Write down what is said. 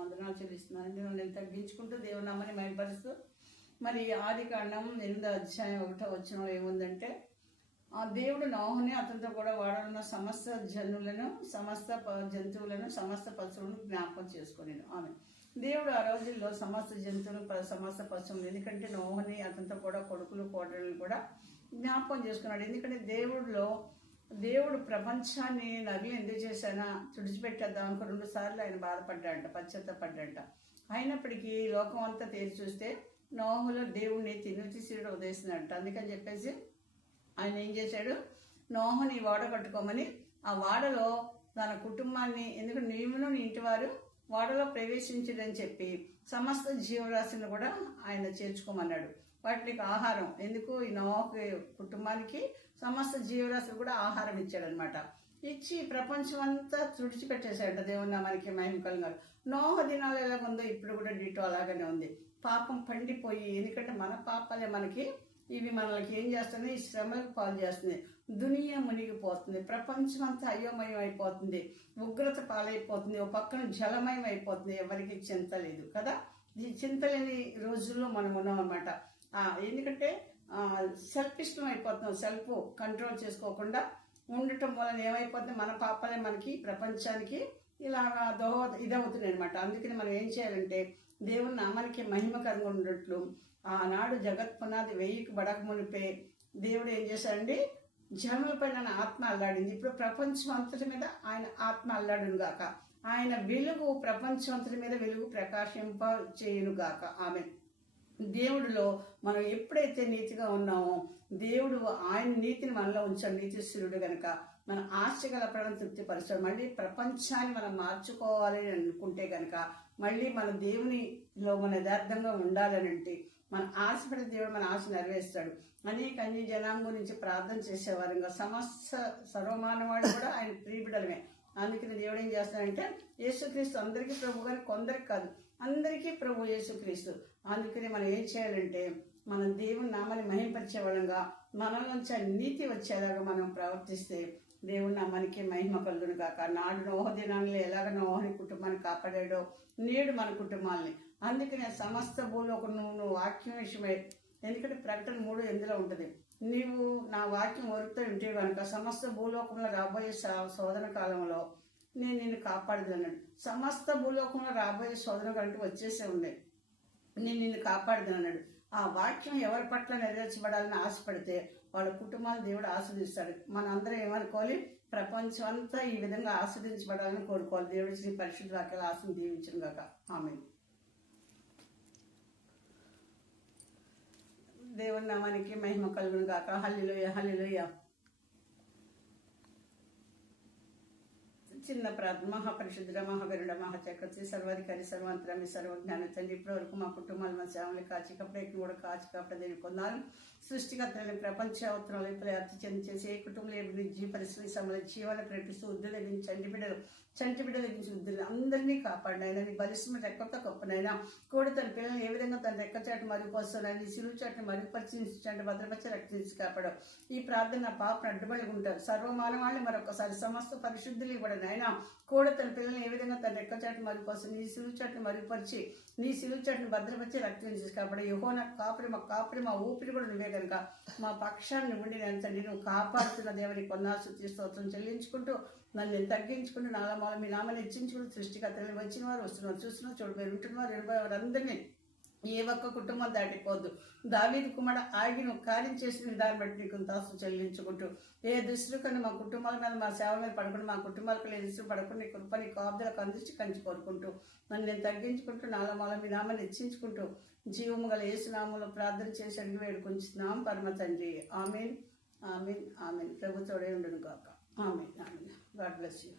వందనాలు చెల్లిస్తున్నాను. నేను తగ్గించుకుంటూ దేవుని నామాన్ని మహిమపరుస్తూ మరి ఆదికాండం 8వ అధ్యాయం 1వ వచనంలో ఏముందంటే, ఆ దేవుడు నోహని అతనితో కూడా వాడనున్న సమస్త జనులను, సమస్త జంతువులను, సమస్త పశువులను జ్ఞాపకం చేసుకునేను. ఆమె దేవుడు ఆ రోజుల్లో సమస్త జంతువులు, సమస్త పశువులు, ఎందుకంటే నోహని అతనితో కూడా కొడుకులు కోడలను కూడా జ్ఞాపకం చేసుకున్నాడు. ఎందుకంటే దేవుడు ప్రపంచాన్ని నరులు ఎందుకు చేశానా తుడిచిపెట్టేద్దాం అనుకో 2 సార్లు ఆయన బాధపడ్డాడంట, పశ్చాత్తపడ్డాడంట. అయినప్పటికీ లోకం అంతా తేల్చి చూస్తే నోహులో దేవుడిని తినుతిసిరుడు ఉదయిస్తున్నాడంట. అందుకని చెప్పేసి ఆయన ఏం చేశాడు, నోహని వాడ కట్టుకోమని ఆ వాడలో తన కుటుంబాన్ని, ఎందుకంటే నీవును నీ ఇంటి వారు వాడలో ప్రవేశించడని చెప్పి సమస్త జీవరాశిని కూడా ఆయన చేర్చుకోమన్నాడు. వాటికి ఆహారం ఎందుకు, ఈ నోహకి కుటుంబానికి సమస్త జీవరాశులు కూడా ఆహారం ఇచ్చాడనమాట. ఇచ్చి ప్రపంచం అంతా తుడిచిపెట్టేశాడు. దేవుని నామానికి మహిమ కలుగును. నోహ దినాలు ఎలా ఉందో ఇప్పుడు కూడా డిటో అలాగనే ఉంది. పాపం పండిపోయి, ఎందుకంటే మన పాపాలే మనకి ఇవి మనకి ఏం చేస్తున్నాయి, ఈ శ్రమలకు పాలు చేస్తుంది. దునియా మునిగిపోతుంది, ప్రపంచం అంతా అయోమయం అయిపోతుంది, ఉగ్రత పాలైపోతుంది, ఒక పక్కన జలమయం అయిపోతుంది. ఎవరికి చింత లేదు కదా. ఈ చింత లేని రోజుల్లో మనం ఉన్నాం అన్నమాట. ఎందుకంటే సెల్ఫిష్టం అయిపోతున్నాం, సెల్ఫ్ కంట్రోల్ చేసుకోకుండా ఉండటం వలన ఏమైపోతుంది, మన పాపాలే మనకి ప్రపంచానికి ఇలాగా ఇదవుతున్నాయి అనమాట. అందుకని మనం ఏం చేయాలంటే దేవుని నామానికి మహిమకరంగా ఉన్నట్లు ఆనాడు జగత్ పునాది 1000కి బడక మునిపే దేవుడు ఏం చేశాడండి, జనములపై నా ఆత్మ అల్లాడింది. ఇప్పుడు ప్రపంచం అంతటి మీద ఆయన ఆత్మ అల్లాడును గాక. ఆయన వెలుగు ప్రపంచం అంతటి మీద వెలుగు ప్రకాశింప చేయును గాక. ఆమె దేవుడిలో మనం ఎప్పుడైతే నీతిగా ఉన్నామో, దేవుడు ఆయన నీతిని మనలో ఉంచాడు. నీతిశ్వరుడు గనక మన ఆశగల ప్రాణం తృప్తిపరుస్తాడు. మళ్ళీ ప్రపంచాన్ని మనం మార్చుకోవాలి అని అనుకుంటే గనక, మళ్ళీ మన దేవునిలో మన యథార్థంగా ఉండాలని అంటే మన ఆశపడే దేవుడు మన ఆశ నెరవేరుస్తాడు. అనేక అన్ని జనాంగం గురించి ప్రార్థన చేసేవారు. ఇంకా సమస్త సర్వమానవాడు కూడా ఆయన ప్రియబిడలమే. అందుకని దేవుడు ఏం చేస్తాడంటే, యేసుక్రీస్తు అందరికీ ప్రభు, కానీ కొందరికి కాదు, అందరికీ ప్రభు యేసుక్రీస్తు. అందుకని మనం ఏం చేయాలంటే, మనం దేవుని నామాన్ని మహిమపరిచే వాళ్ళంగా మనలోంచి నీతి వచ్చేలాగా మనం ప్రవర్తిస్తే దేవుని నామానికి మహిమ కలుగును కాక. నాడు నోహ దినాల్లో ఎలాగ నోహని కుటుంబాన్ని కాపాడాడో నేడు మన కుటుంబాలని. అందుకనే సమస్త భూలోకం నువ్వు వాక్యం విషయమే, ఎందుకంటే ప్రకటన 3:8 ఉంటుంది, నీవు నా వాక్యం వరుతో ఉంటే కనుక సమస్త భూలోకంలో రాబోయే శోధన కాలంలో నేను నిన్ను కాపాడుదన్నాడు. సమస్త భూలోకంలో రాబోయే శోధన కంటూ వచ్చేసే ఉన్నాయి, నేను నిన్ను కాపాడుదన్నాడు. ఆ వాక్యం ఎవరి పట్ల నెరవేర్చబడాలని ఆశపడితే వాళ్ళ కుటుంబాన్ని దేవుడు ఆస్వాదిస్తాడు. మనందరం ఏమనుకోవాలి, ప్రపంచం అంతా ఈ విధంగా ఆస్వాదించబడాలని కోరుకోవాలి. దేవుడి శ్రీ పరిశుద్ధ వాక్యాలు ఆశను దీవించను గాక. ఆమేన్. దేవుని నామానికి మహిమ కలుగును గాక. హల్లెలూయా, హల్లెలూయా. చిన్న ప్రార్థన. మహాపరిశుద్ధుడ, మహాగరుడ, మహాచక్రవర్తి, సర్వాధికారి, సర్వాంతరామి, సర్వజ్ఞాన తండ్రి, ఇప్పటివరకు మా కుటుంబాలు, మా సేవలు కాచి కప్పడేకి కూడా కాచి కప్పడదేని కొన్నాను. సృష్టికర్తలని ప్రపంచ అవసరాలు ఇప్పుడు అతి చెంది చేసి ఏ కుటుంబంలో అభివృద్ధి పరిస్థితి సమయంలో జీవాలు ప్రకటిస్తూ వృద్ధుల నుంచి చంటి బిడ్డల నుంచి వృద్ధులు అందరినీ కాపాడినైనా నీ బలిసిన రెక్కతో కప్పునైనా కూడా తన పిల్లలు ఏ విధంగా తన రెక్క చాటు మరుగుపరుస్తానని సిలువు చాటును మరుగుపరిచి భద్రపరిచి రక్షించి కాపాడు. ఈ ప్రార్థన నా పాపను అడ్డుబడి ఉంటారు. సర్వమానవాళ్ళని మరొకసారి సమస్త పరిశుద్ధులు ఇవ్వడం అయినా కూడా తన పిల్లల్ని ఏ విధంగా తన రెక్క చాటు మరుగుపరుస్తుంది, నీ సిలువు చాటును మరుగుపరిచి నీ సిలువు చాటును భద్రపరిచి రక్షించి కాపాడు. యెహోవా కాపురి మా ఊపిరి కూడా నువ్వే కనుక మా పక్షాన్ని ఉండి తండ్రి నువ్వు కాపాడుతున్న దేవుని కొన్నాళ్ళు స్తుతి స్తోత్రం చెల్లించుకుంటూ నన్ను నేను తగ్గించుకుంటూ నాలమాల మీ నామని హెచ్చించుకుంటూ సృష్టికర్తలు వచ్చిన వారు, వస్తున్నారు, చూస్తున్నారు, చూడబోయి ఉంటున్నారు, ఎనబోయేవారు అందరినీ ఏ ఒక్క కుటుంబం దాటిపోద్దు. దావీదు కుమారుడు ఆగి నువ్వు కార్యం చేసిన దాన్ని బట్టి నీకు దాసు చెల్లించుకుంటూ ఏ దృష్టిలో కన్నా మా కుటుంబాల మీద, మా సేవ మీద పడకుండా, మా కుటుంబాలకు ఏ దృష్టి పడకుండా నీ కృపని కాపుదలకు అందించి కంచి కోరుకుంటూ నన్ను నేను తగ్గించుకుంటూ నాలమాల మీ నామని హెచ్చించుకుంటూ జీవము గల యేసునామములో ప్రార్థన చేసి అడిగి వేడుకొంచుతున్నాం పరమ తండ్రి. ఆమేన్, ఆమేన్, ఆమేన్. ప్రభుతోడే ఉండును గాక. ఆమేన్, ఆమేన్. God bless you.